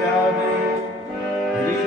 যাবে বয়ে